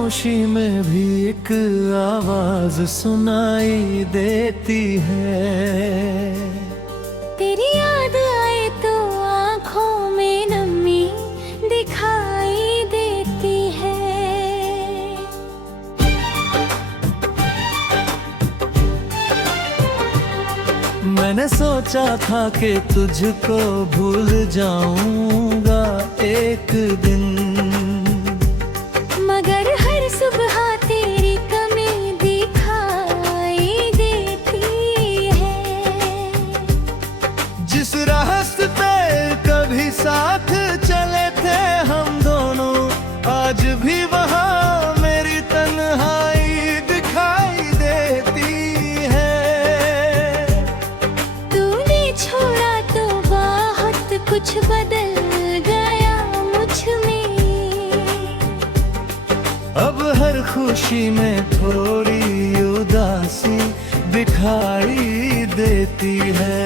खामोशी में भी एक आवाज सुनाई देती है। तेरी याद आए तो आँखों में नमी दिखाई देती है। मैंने सोचा था कि तुझको भूल जाऊंगा एक दिन, मगर हर सुबह तेरी कमी दिखाई देती है। जिस रास्ते कभी साथ चले थे हम दोनों, आज भी वहाँ मेरी तन्हाई दिखाई देती है। तूने छोड़ा तो बहुत कुछ बदल गया मुझ में। अब हर खुशी में थोड़ी उदासी दिखाई देती है।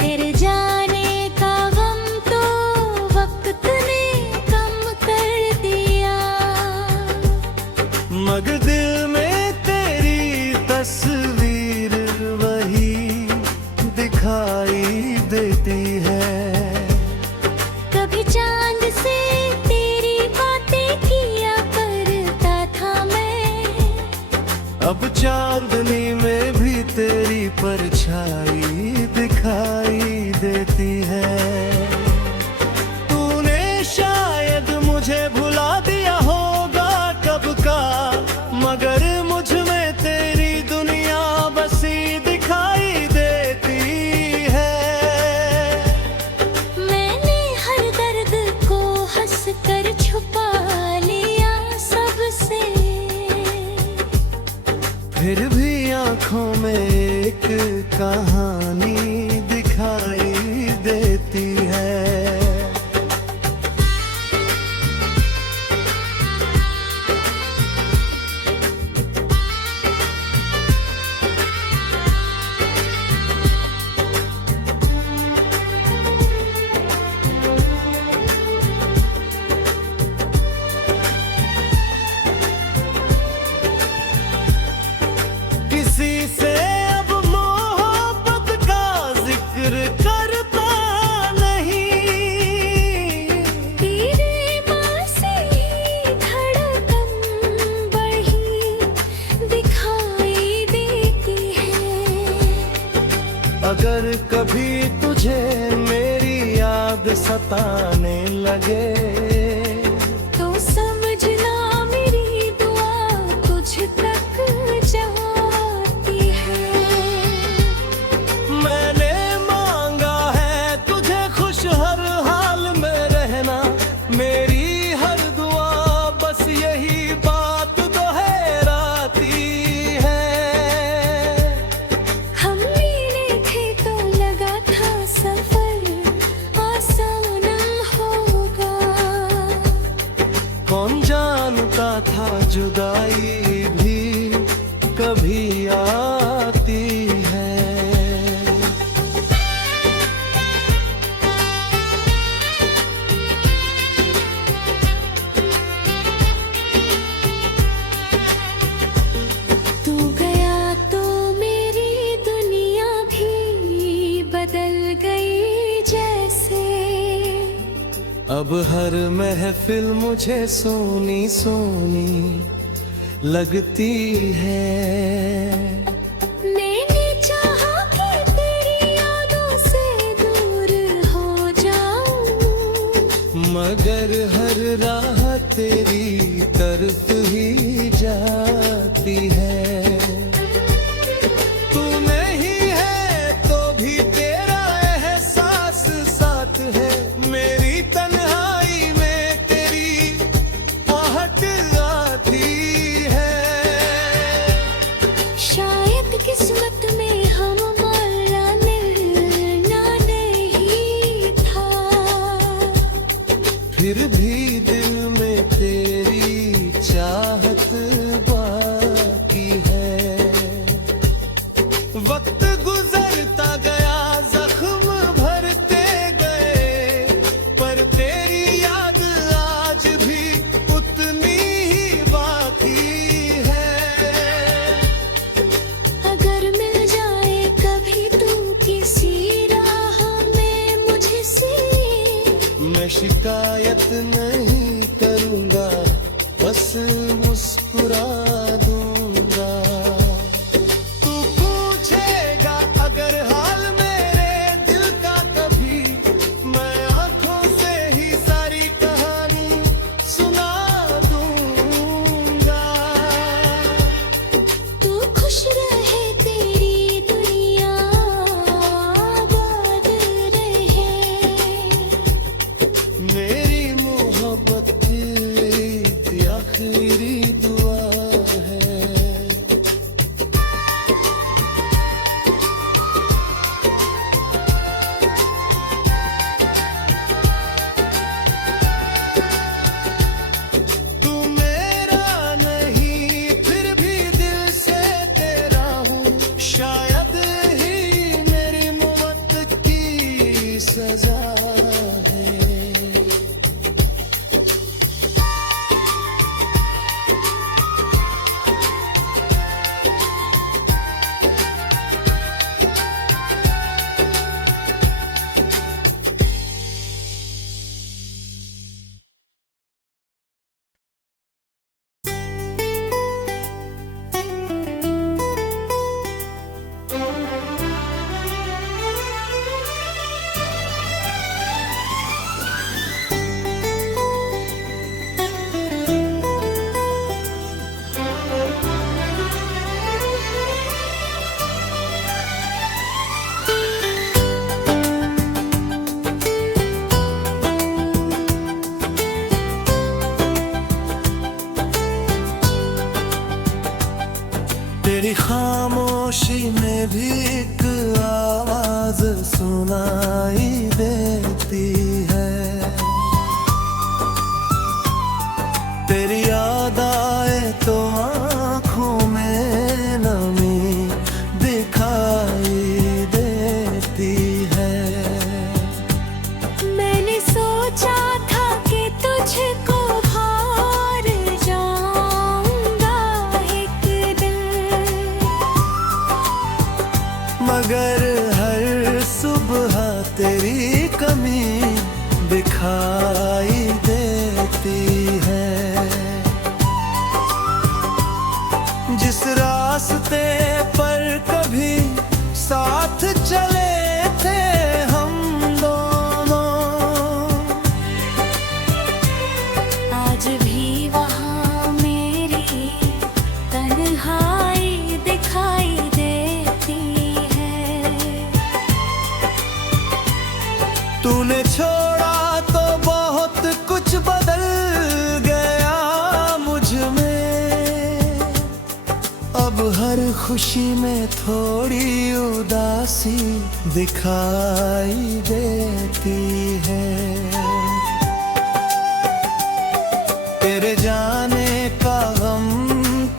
तेरे जाने का गम तो वक्त ने कम कर दिया, मगर दिल में तेरी तस्वीर वही दिखाई देती है। कभी चांद से तेरी बातें किया करता था मैं, अब चांदनी में भी तेरी परछाई दिखाई देती है। तूने शायद मुझे भुला दिया होगा कब का, मगर मुझ में तेरी दुनिया बसी दिखाई देती है। मैंने हर दर्द को हंस कर छुपा लिया सबसे, फिर भी आंखों में एक कहानी दिखाई देती है। किसी से अब मोहब्बत का जिक्र करता नहीं, तेरे माँ से ही धड़कन बढ़ी दिखाई देती है। अगर कभी तुझे मेरी याद सताने लगे, तो समझना मेरी दुआ तुझ तक जाती है। मैंने मांगा है तुझे खुश हर हाल में रहना, मेरी हर दुआ बस यही बात दोहराती है। हम मिले थे तो लगा था सफर आसान होगा, कौन जानता था जुदाई भी कभी आती है। तू गया तो मेरी दुनिया भी बदल गई जैसे। अब हर महफिल मुझे सोनी सोनी लगती है। मैंने चाहा कि तेरी यादों से दूर हो जाऊं, मगर हर राह तेरी तरफ ही जाती है। तू नहीं है तो भी तेरा एहसास साथ है, मेरी तन्हाई में तेरी आहट आती है। शायद किस्मत में हम मौला मिल ना बस मुस्कुरा दूंगा। तू पूछेगा अगर हाल मेरे दिल का कभी, मैं आंखों से ही सारी कहानी सुना दूंगा। तू खुश रहे तेरी दुनिया आबाद रहे। मेरी मोहब्बत की आखिरी दुआ है। तू मेरा नहीं फिर भी दिल से तेरा हूँ, शायद ही मेरी मोहब्बत की सजा है। तेरी खामोशी में भी एक आवाज सुनाई देती है। तेरी याद आए तो आँखों में नमी दिखाई देती है। मैंने सोचा था कि तुझको भार जाऊंगा एक दिन, मगर हर सुबह तेरी कमी दिखाई देती है। जिस रास्ते पर कभी साथ चले थे हम दोनों, आज भी वहाँ मेरी तन्हाई दिखाई देती है। तूने छोड़ा तो बहुत कुछ बदल गया मुझ में। अब हर खुशी में थोड़ी उदासी दिखाई देती है। तेरे जाने का गम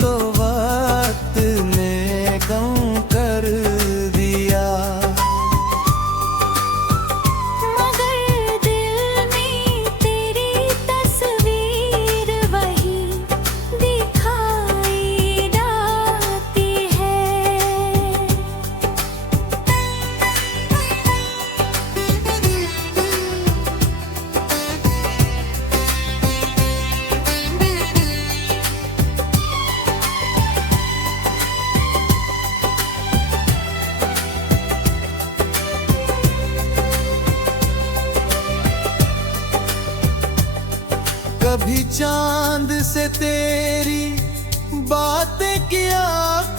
तो वक्त ने कम कर दिया, मगर दिल में तेरी तस्वीर वही दिखाई देती है। कभी चांद से तेरी बातें किया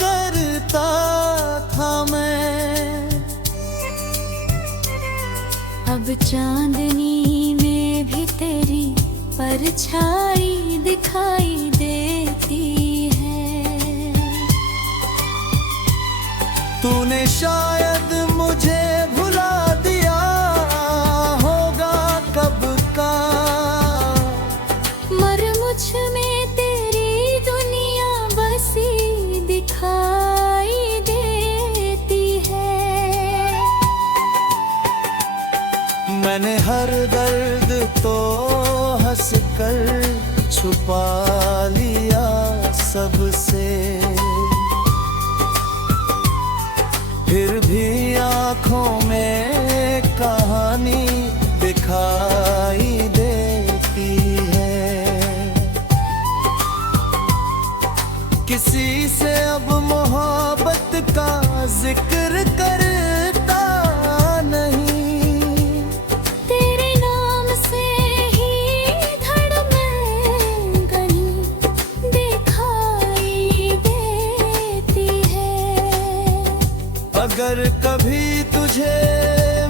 करता था मैं। अब चांदनी में भी तेरी परछाई दिखाई देती है। तूने शायद मुझे भुला दिया होगा कब का, मर मुझ में तेरी दुनिया बसी दिखाई देती है। मैंने हर दर्द तो हंस कर छुपा लिया सबसे, फिर भी आँखों में कहानी दिखाई देती है। किसी से अब मोहब्बत का जिक्र करता नहीं। तेरे नाम से ही धड़कन दिखाई देती है। अगर कभी तुझे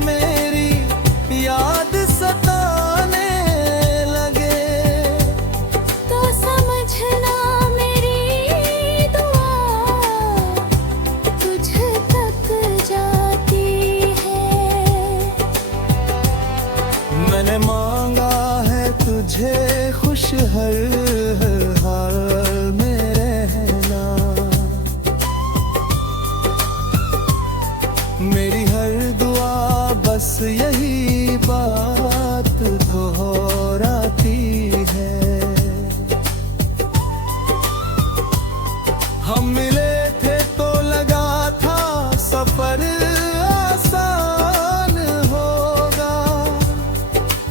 मेरी याद सताने लगे तो समझना मेरी दुआ तुझ तक जाती है। मैंने मांगा है तुझे खुश हर हाल में रहना। मेरी हर दुआ बस यही बात दोहराती है। हम मिले थे तो लगा था सफर आसान होगा।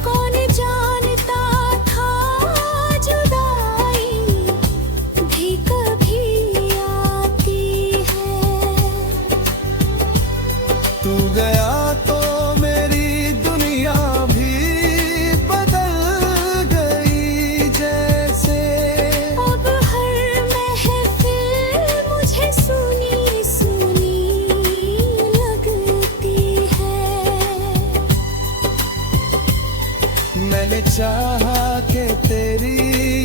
कौन जानता था जुदाई भी कभी आती है। तू गया तो मेरी दुनिया भी बदल गई जैसे। अब हर महफिल मुझे सुनी सुनी लगती है। मैंने चाहा कि तेरी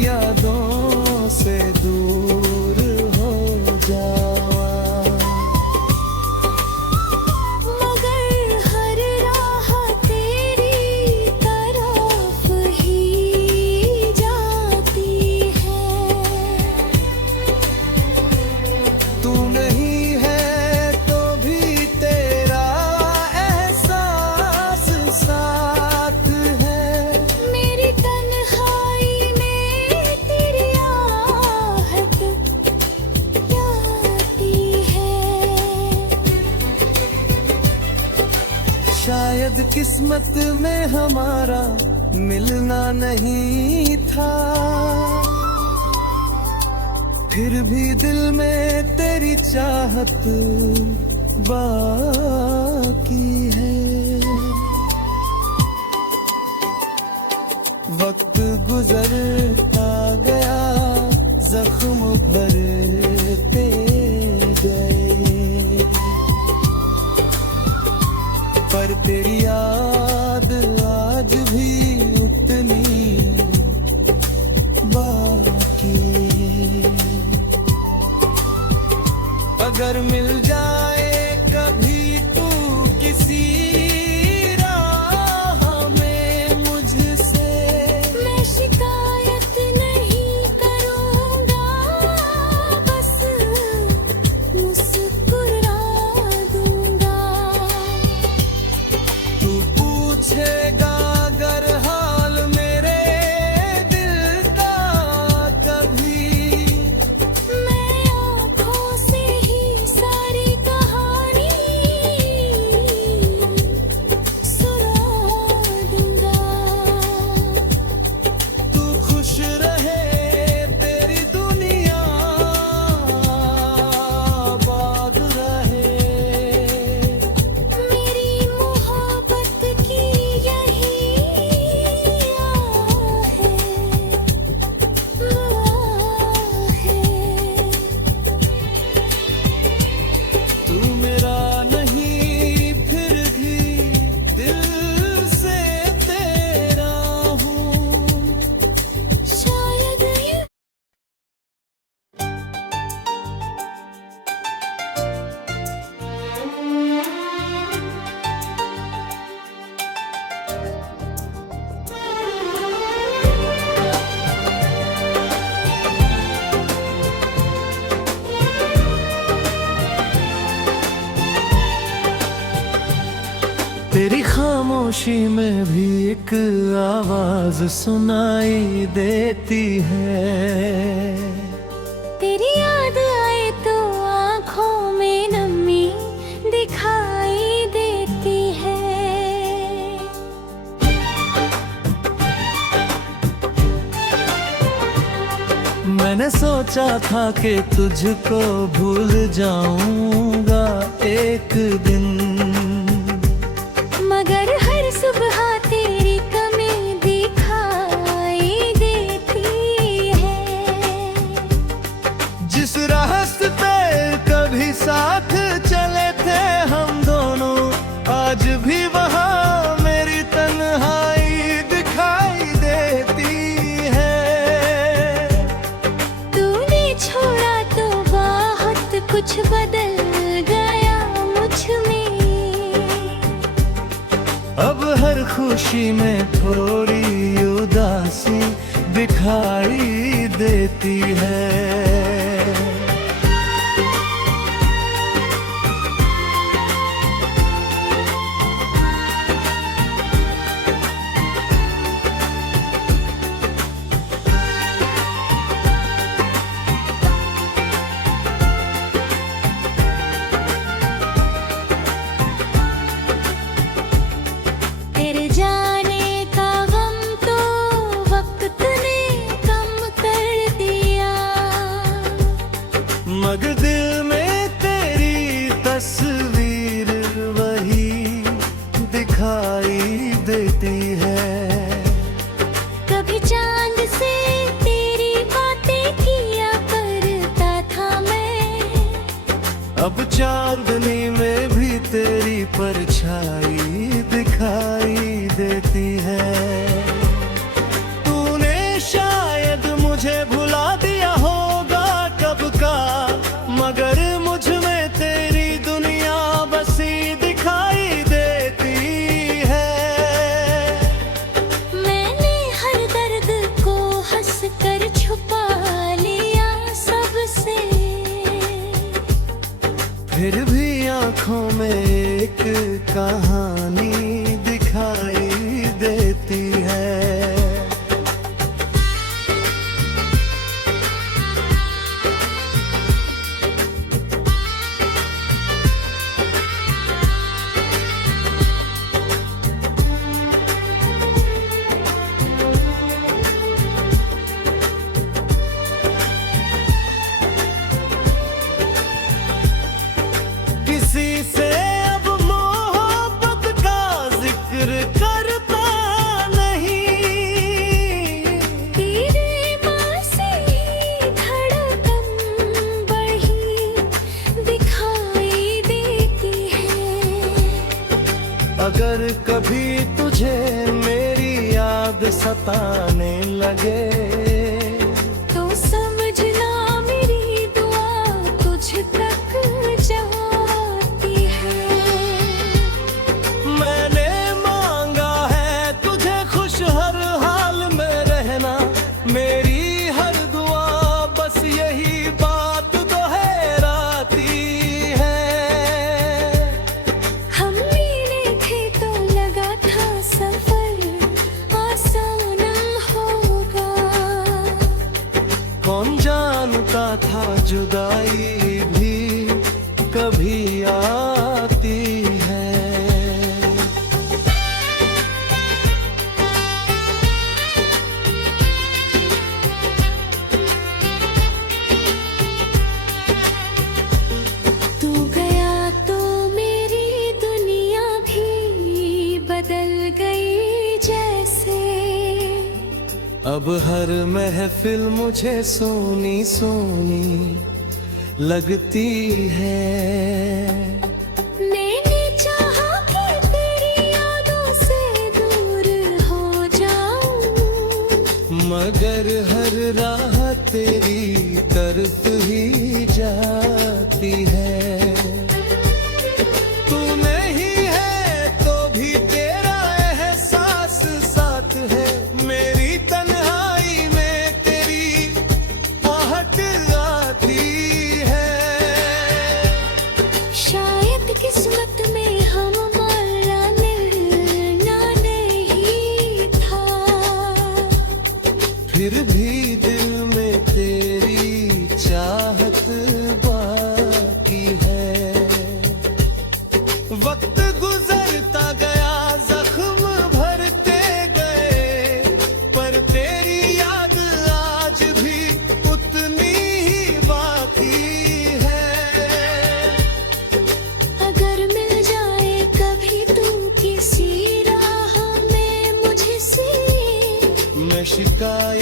यादों से दूर हो जावा। मगर हर राह तेरी तरफ ही जाती है। तू नहीं है तो भी तेरा एहसास साथ है। मेरी तन्हाई में तेरी आहट आती है। शायद किस्मत में हमारा मिलना नहीं था, फिर भी दिल में तेरी चाहत बाकी है। वक्त गुजरता गया, जख्म भरते गए, पर तेरी याद आज भी उतनी बाकी है। अगर मिल जाए कभी तू किसी राह में मुझसे, मैं शिकायत नहीं करूँगा, बस मुस्कुरा दूँगा। तू पूछेगा अगर हाल मेरे दिल का कभी, मैं आँखों से ही सारी कहानी सुना दूँगा। तू खुश रहे तेरी दुनिया आबाद रहे। मेरी मोहब्बत की यही आह है। तू मेरा नहीं फिर भी दिल से तेरा हूँ। शायद ये तेरी खामोशी में भी एक आवाज सुनाई देती है। तेरी याद आए तो आँखों में नमी दिखाई देती है। मैंने सोचा था कि तुझको भूल जाऊंगा एक दिन, मगर हर सुबह तेरी कमी दिखाई देती है। जिस रास्ते कभी साथ चले थे हम दोनों, आज भी वहाँ मेरी तन्हाई दिखाई देती है। तूने छोड़ा तो बहुत कुछ बदल गया मुझ में, अब हर खुशी में थोड़ी उदासी दिखाई देती है। तेरे जाने का गम तो वक्त ने कम कर दिया, मगर दिल में तेरी तस्वीर वही दिखाई देती है। कभी चांद से तेरी बातें किया करता था मैं, अब चांदनी में भी तेरी परछाई दिखाई देती है। तूने शायद मुझे भुला दिया होगा कब का, मगर मुझ में तेरी दुनिया बसी दिखाई देती है। मैंने हर दर्द को हंस कर छुपा लिया सबसे, फिर भी आंखों में एक कहानी दिखाई देती है। किसी से अब मोहब्बत का जिक्र करता नहीं, तेरे माँ से धड़कन बढ़ी दिखाई देती है। अगर कभी तुझे मेरी याद सताने लगे, तो समझना मेरी दुआ तुझ तक जाती है। मैंने मांगा है तुझे खुश हर हाल में रहना, मेरी हर दुआ बस यही बात दोहराती है। हम मिले थे तो लगा था सफर आसान होगा, कौन जानता था जुदाई भी कभी आती है। तू गया तो मेरी दुनिया भी बदल गई जैसे, अब हर महफिल मुझे सोनी सोनी लगती है। मैंने चाहा कि तेरी यादों से दूर हो जाऊं, मगर हर राह तेरी तरफ ही जाती है। तू नहीं है तो भी तेरा एहसास साथ है, मेरी तन्हाई में तेरी आहट आती है। शायद किस्मत में हमारा मिलना नहीं था, फिर भी दिल में तेरी चाहत बाकी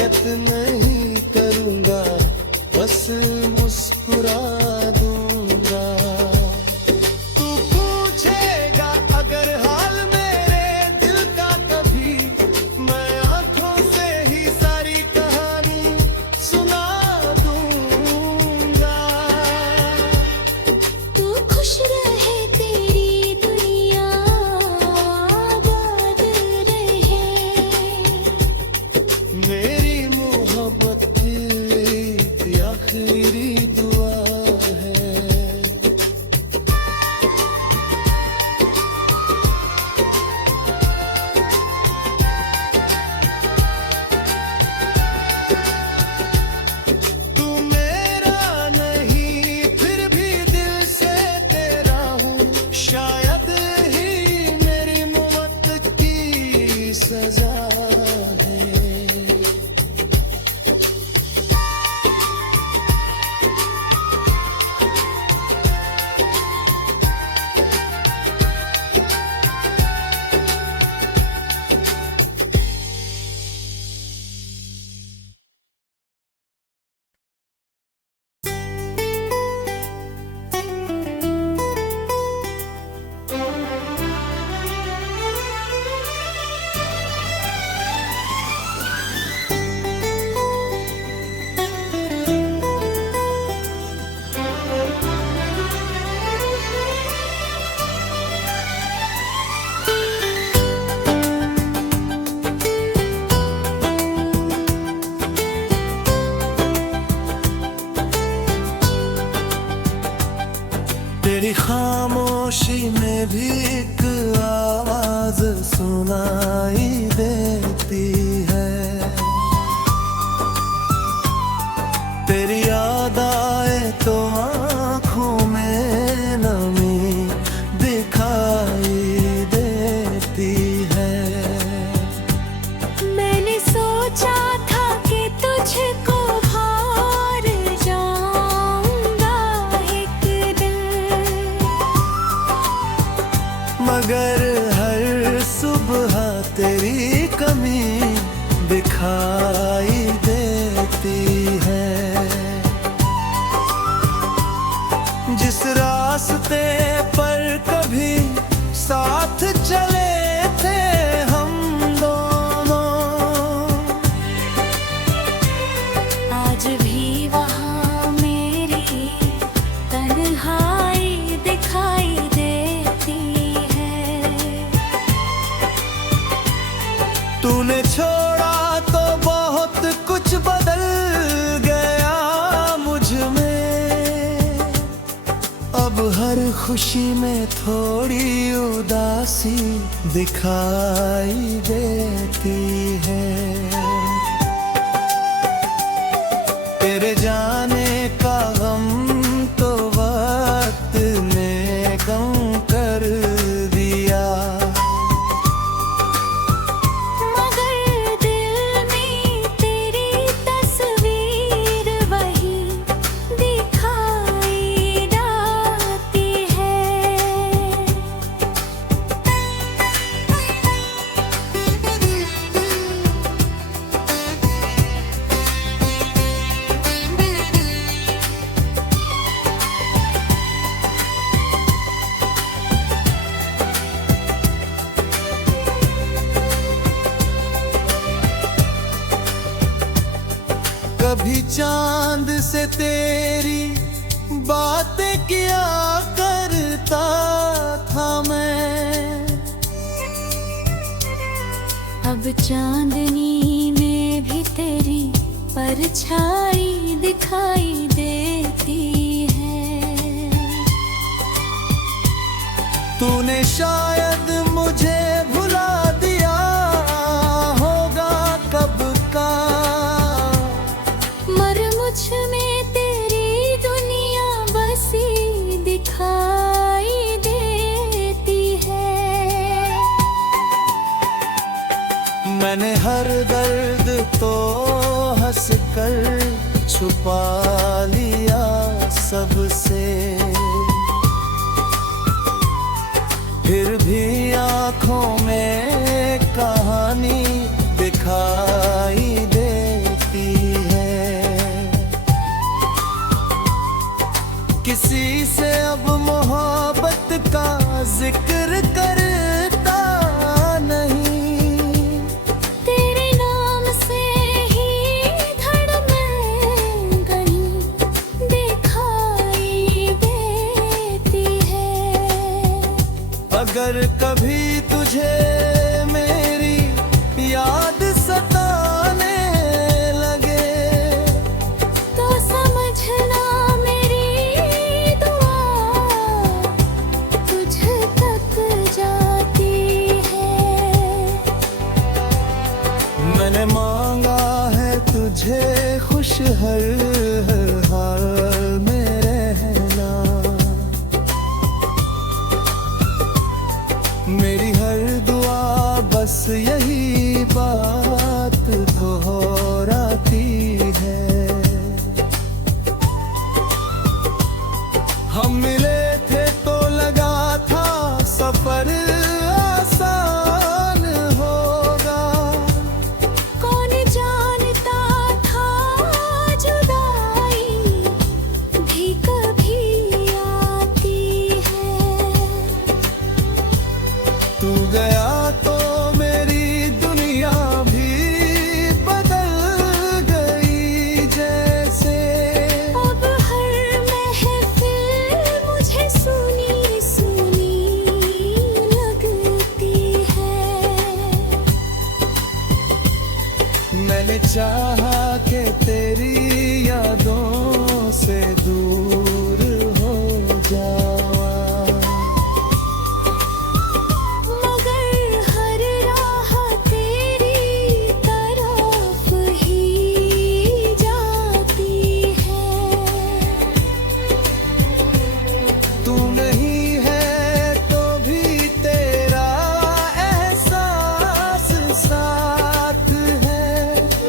शिकायत नहीं करूँगा, बस मुस्कुरा दूंगा। तू पूछेगा अगर हाल मेरे दिल का कभी, मैं आंखों से ही सारी कहानी सुना दूंगा। तू खुश रहे तेरी दुनिया आबाद रहे। मेरी मोहब्बत की आखिरी दुआ है। तू मेरा नहीं फिर भी दिल से तेरा हूँ, शायद ही मेरी मोहब्बत की सजा है। तेरी खामोशी में भी एक आवाज सुनाई देती है। तेरी याद आए तो आँखों में नमी दिखाई देती है। मैंने सोचा था कि तुझको हार जाऊंगा एक दिन, मगर हर सुबह तेरी कमी दिखाई देती है। जिस रास्ते पर कभी साथ चले थे हम दोनों, आज भी वहाँ मेरी तन्हाई दिखाई देती है। तूने छोड़ा तो बहुत कुछ बदल गया मुझ में। अब हर खुशी में थोड़ी उदासी दिखाई देती है। तेरे जाने का गम तो वक्त ने कम कर दिया, मगर दिल में तेरी तस्वीर वही दिखाई देती है। कभी चांद से तेरी बातें किया करता था मैं। अब चांदनी में भी तेरी परछाई दिखाई देती है। तूने शायद मुझे भुला दिया होगा कब का, मर मुझ में तेरी दुनिया बसी दिखाई देती है। मैंने हर दर्द तो हंस कर छुपा लिया सबसे, फिर भी आँखों में कहानी दिखाई देती किसी से अब मोहब्बत का जिक्र करता नहीं। तेरे नाम से ही धड़कन गई दिखाई देती है। अगर कभी तुझे मेरी याद सताने लगे तो समझना मेरी दुआ तुझ तक जाती है। मैंने मांगा है तुझे खुश हर हाल में रहना। मेरी हर दुआ बस यही बात दोहराती है। हम मिले थे तो लगा था सफर आसान होगा। कौन जानता था जुदाई भी कभी आती है। तू गया तो मेरी दुनिया भी बदल गई जैसे। अब हर महफिल मुझे सुनी सुनी लगती है। मैंने चाहा कि तेरी यादों से दूर हो जावा। मगर हर राह तेरी तरफ ही जाती है। तू नहीं है तो भी तेरा एहसास साथ है।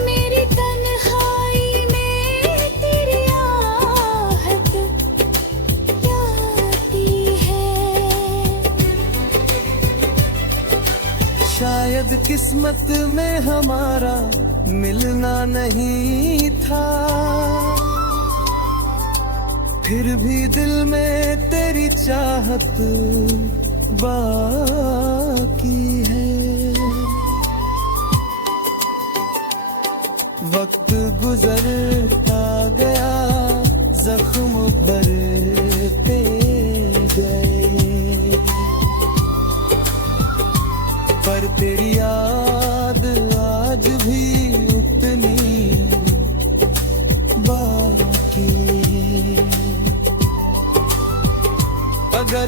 मेरी तन्हाई में तेरी आहट आती है। शायद किस्मत में हमारा मिलना नहीं था, फिर भी दिल में तेरी चाहत बाकी है। वक्त गुजरता गया, जख्म भरते गए, पर तेरी याद आज भी उतनी बाकी है। अगर